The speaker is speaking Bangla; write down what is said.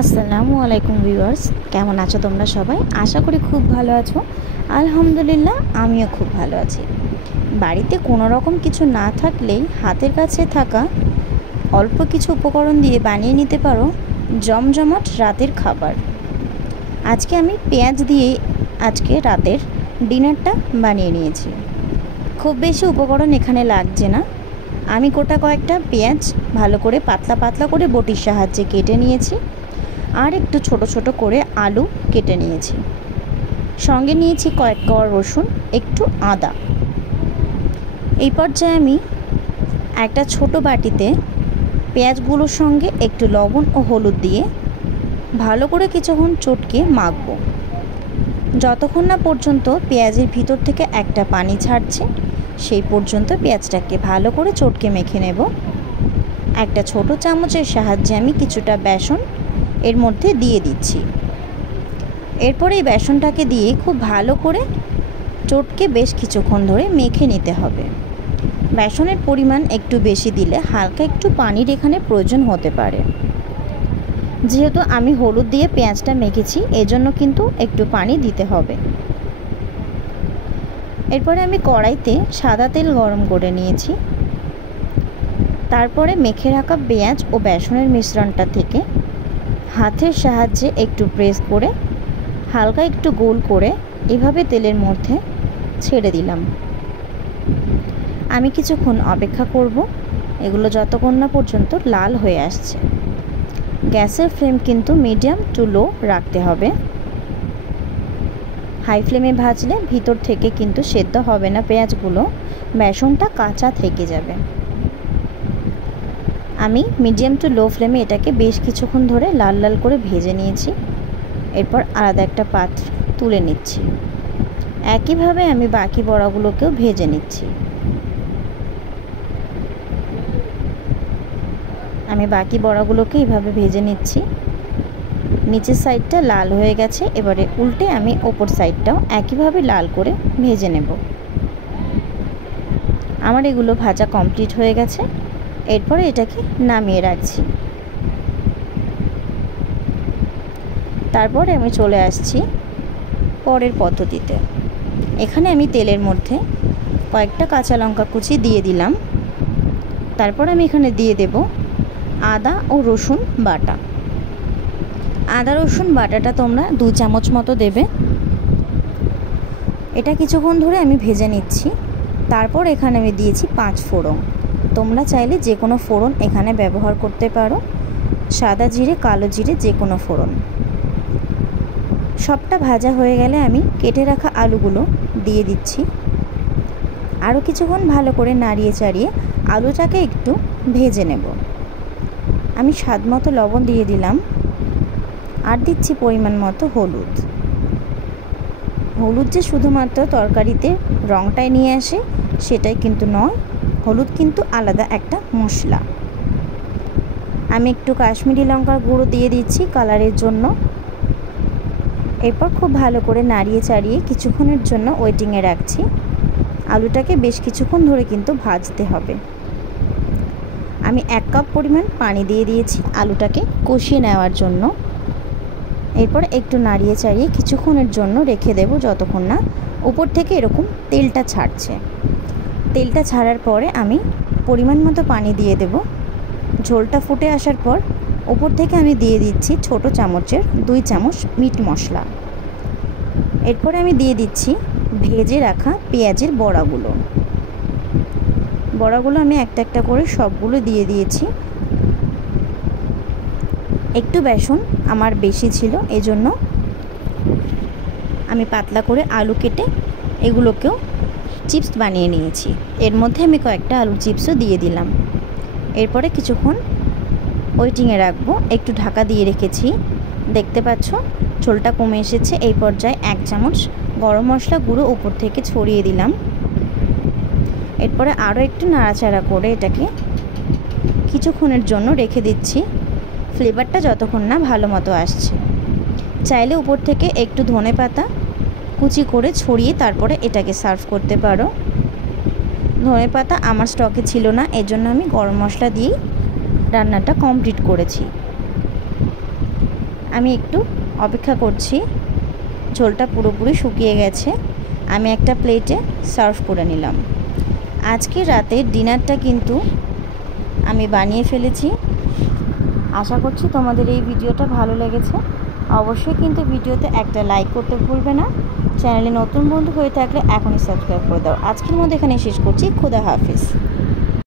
আসসালামু আলাইকুম ভিউয়ার্স, কেমন আছো তোমরা সবাই? আশা করি খুব ভালো আছো। আলহামদুলিল্লাহ, আমিও খুব ভালো আছি। বাড়িতে কোনো রকম কিছু না থাকলেই হাতের কাছে থাকা অল্প কিছু উপকরণ দিয়ে বানিয়ে নিতে পারো জমজমাট রাতের খাবার। আজকে আমি পেঁয়াজ দিয়ে রাতের ডিনারটা বানিয়ে নিয়েছি। খুব বেশি উপকরণ এখানে লাগছে না। আমি গোটা কয়েকটা পেঁয়াজ ভালো করে পাতলা পাতলা করে বটির সাহায্যে কেটে নিয়েছি, আর একটু ছোট ছোট করে আলু কেটে নিয়েছি। সঙ্গে নিয়েছি কয়েক কোয়া রসুন, একটু আদা। এই পর্যায়ে আমি একটা ছোট বাটিতে পেঁয়াজগুলোর সঙ্গে একটু লবণ ও হলুদ দিয়ে ভালো করে কিছুক্ষণ চটকে মাখবো, যতক্ষণ না পর্যন্ত পেঁয়াজের ভিতর থেকে একটা পানি ছাড়ছে সেই পর্যন্ত পেঁয়াজটাকে ভালো করে চটকে মেখে নেব। একটা ছোট চামচের সাহায্যে আমি কিছুটা বেসন এর মধ্যে দিয়ে দিচ্ছি। এরপর এই বেসনটাকে দিয়ে খুব ভালো করে চটকে বেশ কিছুক্ষণ ধরে মেখে নিতে হবে। বেসনের পরিমাণ একটু বেশি দিলে হালকা একটু পানির এখানে প্রয়োজন হতে পারে। যেহেতু আমি হলুদ দিয়ে পেঁয়াজটা মেখেছি, এজন্য কিন্তু একটু পানি দিতে হবে। এরপরে আমি কড়াইতে সাদা তেল গরম করে নিয়েছি। তারপরে মেখে রাখা পেঁয়াজ ও বেসনের মিশ্রণটা থেকে হাতের সাহায্যে একটু প্রেস করে হালকা একটু গোল করে এভাবে তেলের মধ্যে ছেড়ে দিলাম। আমি কিছুক্ষণ অপেক্ষা করব, এগুলো যতক্ষণ না পর্যন্ত লাল হয়ে আসছে। গ্যাসের ফ্লেম কিন্তু মিডিয়াম টু লো রাখতে হবে। হাই ফ্লেমে ভাজলে ভিতর থেকে কিন্তু সেদ্ধ হবে না পেঁয়াজগুলো, বেসনটা কাঁচা থেকে যাবে। আমি মিডিয়াম টু লো ফ্লেমে এটাকে বেশ কিছুক্ষণ ধরে লাল লাল করে ভেজে নিয়েছি। এরপর আলাদা একটা পাত্র তুলে নিচ্ছি। একইভাবে আমি বাকি বড়াগুলোকেও ভেজে নিচ্ছি। এইভাবে ভেজে নিচ্ছি। নিচের সাইডটা লাল হয়ে গেছে, এবারে উল্টে আমি ওপর সাইডটাও একইভাবে লাল করে ভেজে নেব। আমার এগুলো ভাজা কমপ্লিট হয়ে গেছে। এরপরে এটাকে নামিয়ে রাখছি। তারপরে আমি চলে আসছি পরের পদ্ধতিতে। এখানে আমি তেলের মধ্যে কয়েকটা কাঁচা লঙ্কা কুচি দিয়ে দিলাম। তারপর আমি এখানে দিয়ে দেব আদা ও রসুন বাটা। আদা রসুন বাটাটা তোমরা 2 চামচ মতো দেবে। এটা কিছুক্ষণ ধরে আমি ভেজে নিচ্ছি। তারপর এখানে আমি দিয়েছি 5 ফোড়ন। তোমরা চাইলে যে কোনো ফোড়ন এখানে ব্যবহার করতে পারো, সাদা জিরে, কালো জিরে, যে কোনো ফোড়ন। সবটা ভাজা হয়ে গেলে আমি কেটে রাখা আলুগুলো দিয়ে দিচ্ছি। আরও কিছুক্ষণ ভালো করে নাড়িয়ে চাড়িয়ে আলুটাকে একটু ভেজে নেব। আমি স্বাদ মতো লবণ দিয়ে দিলাম, আর দিচ্ছি পরিমাণ মতো হলুদ। হলুদ যে শুধুমাত্র তরকারিতে রঙটাই নিয়ে আসে সেটাই কিন্তু নয়, হলুদ কিন্তু আলাদা একটা মশলা। আমি একটু কাশ্মীরি লঙ্কার গুঁড়ো দিয়ে দিচ্ছি কালারের জন্য। এরপর খুব ভালো করে নাড়িয়ে চাড়িয়ে কিছুক্ষণের জন্য ওয়েটিংয়ে রাখছি। আলুটাকে বেশ কিছুক্ষণ ধরে কিন্তু ভাজতে হবে। আমি 1 কাপ পরিমাণ পানি দিয়ে দিয়েছি আলুটাকে কষিয়ে নেওয়ার জন্য। এরপর একটু নাড়িয়ে চাড়িয়ে কিছুক্ষণের জন্য রেখে দেব, যতক্ষণ না উপর থেকে এরকম তেলটা ছাড়ছে। তেলটা ছাড়ার পরে আমি পরিমাণ মতো পানি দিয়ে দেব। ঝোলটা ফুটে আসার পর উপর থেকে আমি দিয়ে দিচ্ছি ছোট চামচের 2 চামচ মিট মশলা। এরপরে আমি দিয়ে দিচ্ছি ভেজে রাখা পেঁয়াজের বড়াগুলো। আমি একটা একটা করে সবগুলো দিয়ে দিয়েছি। একটু বেসন আমার বেশি ছিল, এজন্য আমি পাতলা করে আলু কেটে এগুলোকেও চিপস বানিয়ে নিয়েছি। এর মধ্যে আমি কয়েকটা আলু চিপসও দিয়ে দিলাম। এরপরে কিছুক্ষণ ওয়েটিংয়ে রাখবো। একটু ঢাকা দিয়ে রেখেছি। দেখতে পাচ্ছ ঝোলটা কমে এসেছে। এই পর্যায়ে 1 চামচ গরম মশলা গুঁড়ো উপর থেকে ছড়িয়ে দিলাম। এরপরে আরও একটু নাড়াচাড়া করে এটাকে কিছুক্ষণের জন্য রেখে দিচ্ছি, ফ্লেভারটা যতক্ষণ না ভালো মতো আসছে। চাইলে উপর থেকে একটু ধনেপাতা কুচি করে ছড়িয়ে তারপরে এটাকে সার্ভ করতে পারো। ধনেপাতা আমার স্টকে ছিল না, এজন্য আমি গরম মশলা দিয়েই রান্নাটা কমপ্লিট করেছি। আমি একটু অপেক্ষা করছি। ঝোলটা পুরোপুরি শুকিয়ে গেছে। আমি একটা প্লেটে সার্ভ করে নিলাম। আজকে রাতের ডিনারটা কিন্তু আমি বানিয়ে ফেলেছি। আশা করছি তোমাদের এই ভিডিওটা ভালো লেগেছে। অবশ্যই কিন্তু ভিডিওতে একটা লাইক করতে ভুলবে না। চ্যানেলে নতুন বন্ধু হয়ে থাকলে এখনই সাবস্ক্রাইব করে দাও। আজকের মধ্যে এখানে শেষ করছি। খোদা হাফিজ।